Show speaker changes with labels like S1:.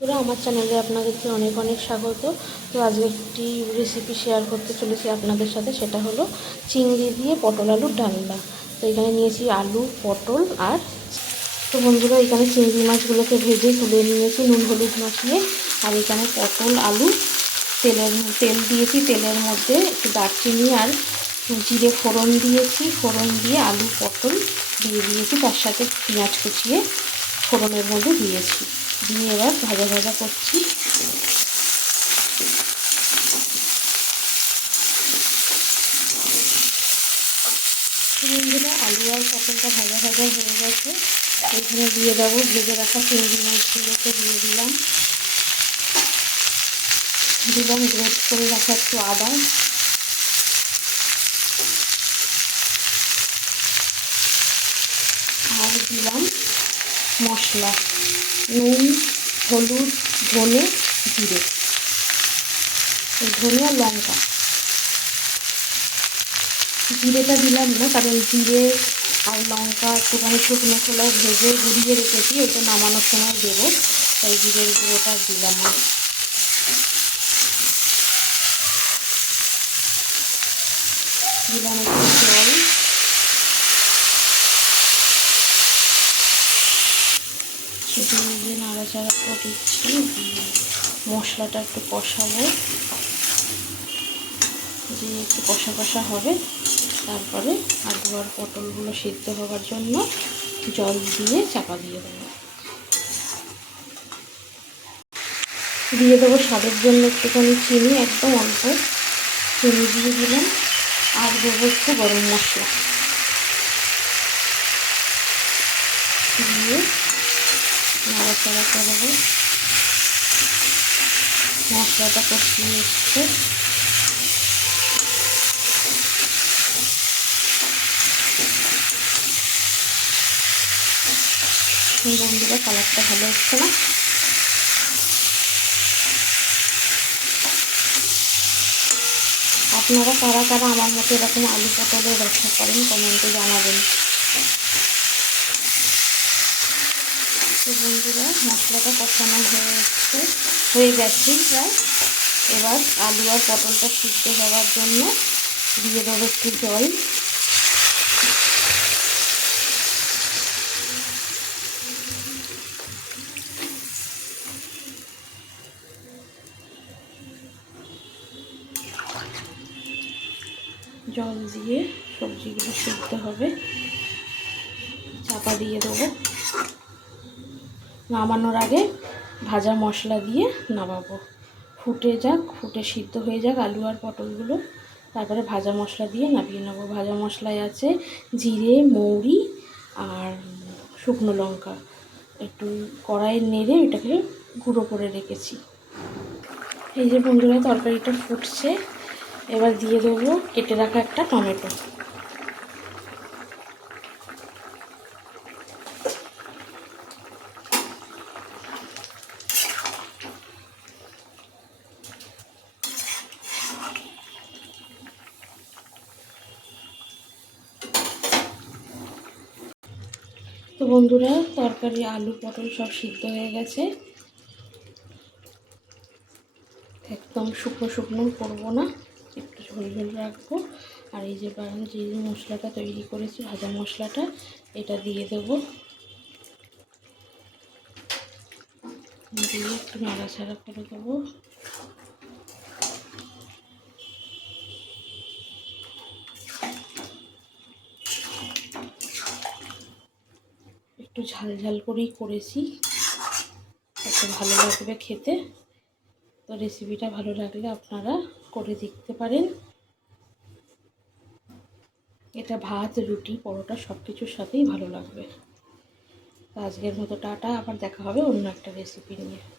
S1: বন্ধুরা, আমার চ্যানেলে আপনাদেরকে অনেক অনেক স্বাগত। তো আজকে একটি রেসিপি শেয়ার করতে চলেছি আপনাদের সাথে, সেটা হলো চিংড়ি দিয়ে পটল আলুর ডালনা। তো এখানে নিয়েছি আলু, পটল আর তো বন্ধুরা, এখানে চিংড়ি মাছগুলোকে ভেজে তুলে নিয়েছি, নুন হলুদ মাখিয়ে। আর এখানে পটল, আলু, তেলের, তেল দিয়েছি, তেলের মধ্যে একটু দারচিনি আর জিরে ফোড়ন দিয়েছি। ফোড়ন দিয়ে আলু, পটল দিয়ে দিয়েছি, তার সাথে পেঁয়াজ কুচিয়ে ফোড়নের মধ্যে দিয়েছি। দিয়ে এবার ভাজা ভাজা করছি। বন্ধুরা, আলু আর পটলটা ভাজা ভাজা হয়ে গেছে। এখানে দিয়ে দেবো ভেজে রাখা চিংড়ি মাছগুলোকে দিয়ে দিলাম। দিলাম, গ্রেট করে রাখা একটু আদা। আর দিলাম মশলা, নুন, হলুদ, ধনে, জিরে, ধনে আর লঙ্কা। জিরেটা দিলাম না, কারণ জিরে আর লঙ্কা একটুখানি শুকনো খোলায় ভেজে গুঁড়িয়ে রেখেছি ওটা নামানোর সময় দেবো, তাই জিরের গুঁড়োটা দিলাম না। দিলাম একটু জল সেটা দিয়ে নাড়াচাড়া করে দিচ্ছি মশলাটা একটু কষাবো। দিয়ে একটু কষা কষা হবে, তারপরে আলু আর পটলগুলো সিদ্ধ হওয়ার জন্য জল দিয়ে চাপা দিয়ে দেবো। দিয়ে দেবো স্বাদের জন্য একটুখানি চিনি, একদম অল্প। চিনি দিয়ে দিলাম, আর দেবো একটু গরম মশলা। দিয়ে নাড়াচাড়া করব মশলাটা কষিয়ে এসছে বন্ধুরা কালারটা ভালো হচ্ছে না? আপনারা কারা কারা আমার মতো এরকম আলু পটলের ব্যবসা করেন, কমেন্টে জানাবেন। তো বন্ধুরা, মশলাটা কষানো হয়ে এসছে হয়ে গেছে প্রায়। এবার আলু আর পটলটা সিদ্ধ হওয়ার জন্য দিয়ে দেবো একটু জল। জল দিয়ে সবজিগুলো সিদ্ধ হবে। চাপা দিয়ে দেবো। নামানোর আগে ভাজা মশলা দিয়ে নামাবো। ফুটে যাক, ফুটে সিদ্ধ হয়ে যাক আলু আর পটলগুলো। তারপরে ভাজা মশলা দিয়ে নামিয়ে নেব। ভাজা মশলায় আছে জিরে, মৌরি আর শুকনো লঙ্কা। একটু কড়াইয়ে নেড়ে এটাকে গুঁড়ো করে রেখেছি। এই যে বন্ধুরা, তরকারিটা ফুটছে। এবার দিয়ে দেবো কেটে রাখা একটা টমেটো। তো বন্ধুরা, তরকারি, আলু, পটল সব সিদ্ধ হয়ে গেছে। একদম শুকনো শুকনো করব না, একটু ঝোল ঝোল রাখব। আর এই যে যে মশলাটা তৈরি করেছি, ভাজা মশলাটা, এটা দিয়ে দেবো। দিয়ে একটু নাড়াচাড়া করে দেবো। একটু ঝাল ঝাল করেই করেছি। এত ভালো লাগবে খেতে। তো রেসিপিটা ভালো লাগলে আপনারা করে দেখতে পারেন। এটা ভাত, রুটি, পরোটা সব কিছুর সাথেই ভালো লাগবে। তো আজকের মতো টাটা, আবার দেখা হবে অন্য একটা রেসিপি নিয়ে।